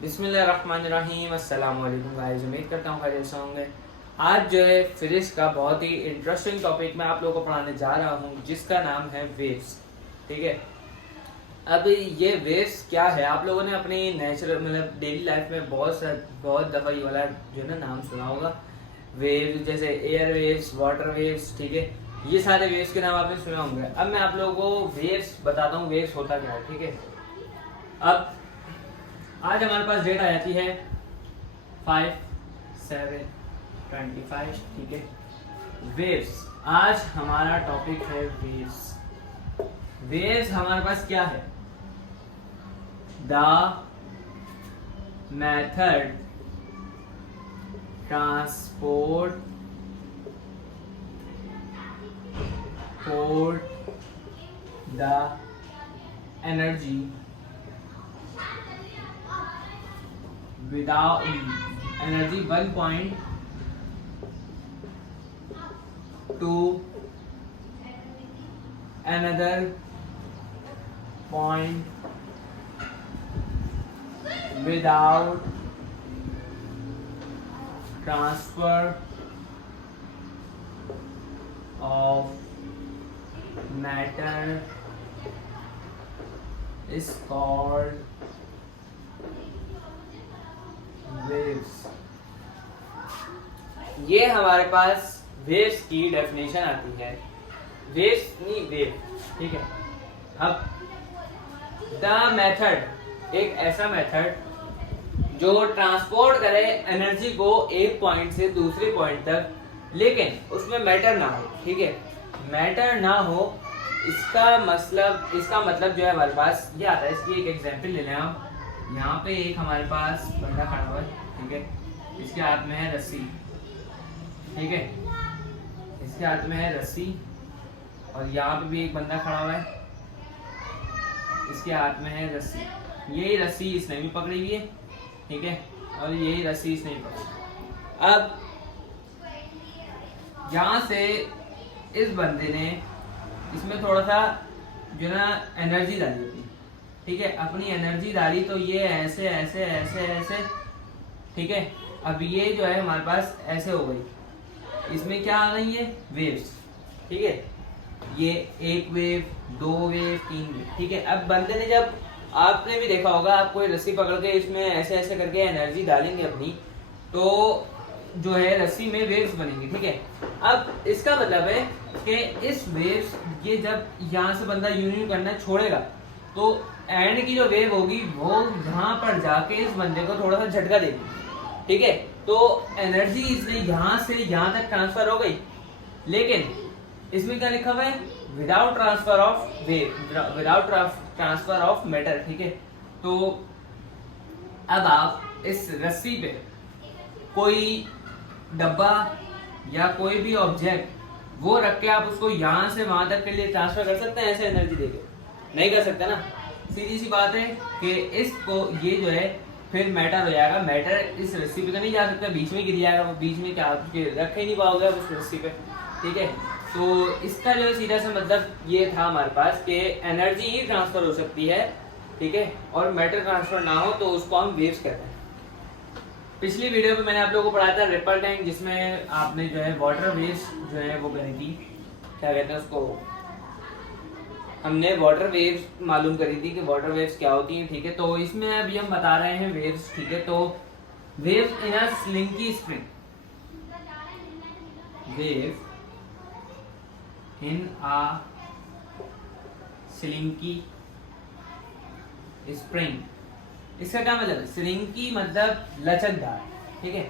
बिस्मिल्लाहिर्रहमानिर्रहीम। अस्सलाम वालेकुम गाइस, उम्मीद करता हूँ खैरियत से होंगे। आज जो है फिजिक्स का बहुत ही इंटरेस्टिंग टॉपिक मैं आप लोगों को पढ़ाने जा रहा हूँ, जिसका नाम है वेव्स। ठीक है, अब ये वेव्स क्या है, आप लोगों ने अपनी नेचुरल मतलब डेली लाइफ में बहुत दफ़ा ये वाला जो है ना नाम सुना होगा। वेव जैसे एयर वेव्स, वाटर वेव्स, ठीक है, ये सारे वेव्स के नाम आपने सुने होंगे। अब मैं आप लोगों को वेव्स बताता हूँ, वेव्स होता क्या है। ठीक है, अब आज हमारे पास डेट आ जाती है 5/7/25। ठीक है, वेव्स, आज हमारा टॉपिक है वेव्स। वेव्स हमारे पास क्या है? The method transport the energy without energy 1 point to another point without transfer of matter is called waves. ये हमारे पास वेव्स की डेफिनेशन आती है। वेव्स नहीं, वेव। ठीक है, अब द मेथड, एक ऐसा मेथड जो ट्रांसपोर्ट करे एनर्जी को एक पॉइंट से दूसरे पॉइंट तक, लेकिन उसमें मैटर ना हो। ठीक है, मैटर ना हो, इसका मतलब जो है हमारे पास ये आता है। इसकी एक एग्जांपल ले लें हम। यहाँ पे एक हमारे पास बंदा खड़ा हुआ है, ठीक है, इसके हाथ में है रस्सी। ठीक है, इसके हाथ में है रस्सी, और यहाँ पे भी एक बंदा खड़ा हुआ है, इसके हाथ में है रस्सी। यही रस्सी इसने भी पकड़ी हुई है, ठीक है, और यही रस्सी इसने भी पकड़ी। अब यहाँ से इस बंदे ने इसमें थोड़ा सा जो ना एनर्जी डाली होती है। ठीक है, अपनी एनर्जी डाली तो ये ऐसे ऐसे ऐसे ऐसे, ठीक है। अब ये जो है हमारे पास ऐसे हो गई, इसमें क्या आ गई है? वेव्स। ठीक है, ये एक वेव, दो वेव, तीन वेव। ठीक है, अब बंदे ने, जब आपने भी देखा होगा, आप कोई रस्सी पकड़ के इसमें ऐसे ऐसे करके एनर्जी डालेंगे अपनी, तो जो है रस्सी में वेव्स बनेंगी। ठीक है, अब इसका मतलब है कि इस वेव्स, ये जब यहाँ से बंदा यूं करना छोड़ेगा, तो एंड की जो वेव होगी वो यहाँ पर जाके इस बंदे को थोड़ा सा झटका देगी। ठीक है, तो एनर्जी इसने यहाँ से यहाँ तक ट्रांसफर हो गई, लेकिन इसमें क्या लिखा हुआ है? Without transfer of wave, without transfer of matter. ठीक है, तो अब आप इस रस्सी पे कोई डब्बा या कोई भी ऑब्जेक्ट वो रख के आप उसको यहाँ से वहां तक के लिए ट्रांसफर कर सकते हैं ऐसे एनर्जी देके? नहीं कर सकते ना। सीधी सी बात है कि इसको, ये जो है फिर मैटर हो जाएगा। मैटर इस रस्सी पे तो नहीं जा सकता, बीच में गिर जाएगा वो। बीच में क्या रख ही नहीं पाओगे आप उस रस्सी पे। ठीक है, तो इसका जो है सीधा सा मतलब ये था हमारे पास कि एनर्जी ही ट्रांसफर हो सकती है, ठीक है, और मैटर ट्रांसफर ना हो तो उसको हम वेव्स कहते हैं। पिछली वीडियो में मैंने आप लोगों को पढ़ाया था रिपल टैंक, जिसमें आपने जो है वाटर वेव्स जो है वो करी थी, क्या कहते हैं उसको, हमने वाटर वेव्स मालूम करी थी कि वाटर वेव्स क्या होती हैं। ठीक है, तो इसमें अभी हम बता रहे हैं वेव्स। ठीक है, तो waves in a slinky spring, wave in a slinky spring. इसका क्या मतलब है? स्लिंकी मतलब लचकदार। ठीक है,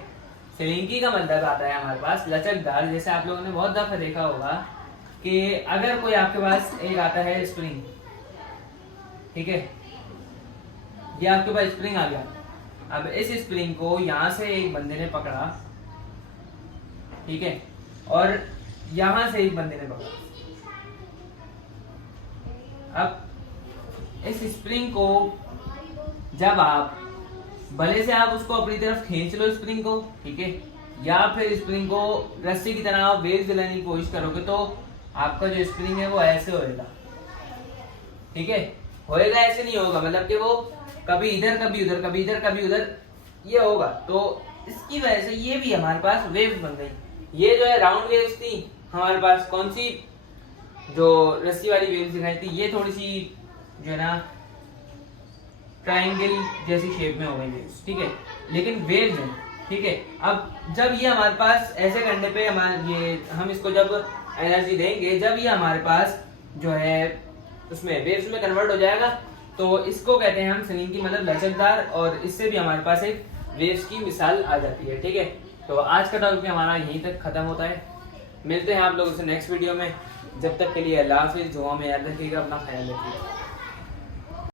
स्लिंकी का मतलब आता है हमारे पास लचकदार। जैसे आप लोगों ने बहुत दफा देखा होगा कि अगर कोई आपके पास एक आता है स्प्रिंग, ठीक है, ये आपके पास स्प्रिंग आ गया। अब इस स्प्रिंग को यहां से एक बंदे ने पकड़ा, ठीक है, और यहां से एक बंदे ने पकड़ा। अब इस स्प्रिंग को जब आप भले से आप उसको अपनी तरफ खींच लो स्प्रिंग को, ठीक है, या फिर स्प्रिंग को रस्सी की तरह आप वेव्स दिलाने की कोशिश करोगे, तो आपका जो स्प्रिंग है वो ऐसे होएगा। ठीक है, होएगा ऐसे नहीं होगा, मतलब कि वो कभी इधर कभी उधर, कभी इधर कभी उधर ये होगा। तो इसकी वजह से ये भी हमारे पास वेव्स बन गई। ये जो है राउंड वेव्स थी हमारे पास, कौन सी, जो रस्सी वाली वेव्स दिखाई थी, ये थोड़ी सी जो है ना ट्रायंगल जैसी शेप में हो गई वेव्स, ठीक है, लेकिन वेव्स हैं, ठीक है। अब जब ये हमारे पास ऐसे करने पे हमारे ये हम इसको जब एनर्जी देंगे, जब ये हमारे पास जो है उसमें वेव्स में कन्वर्ट हो जाएगा, तो इसको कहते हैं हम स्लिंग की, मतलब लचकदार, और इससे भी हमारे पास एक वेव्स की मिसाल आ जाती है, ठीक है। तो आज का टॉपिक हमारा यहीं तक खत्म होता है। मिलते हैं आप लोगों से नेक्स्ट वीडियो में। जब तक के लिए अल्लाह हाफिज़, दुआ में याद रखिएगा, अपना ख्याल रखिएगा।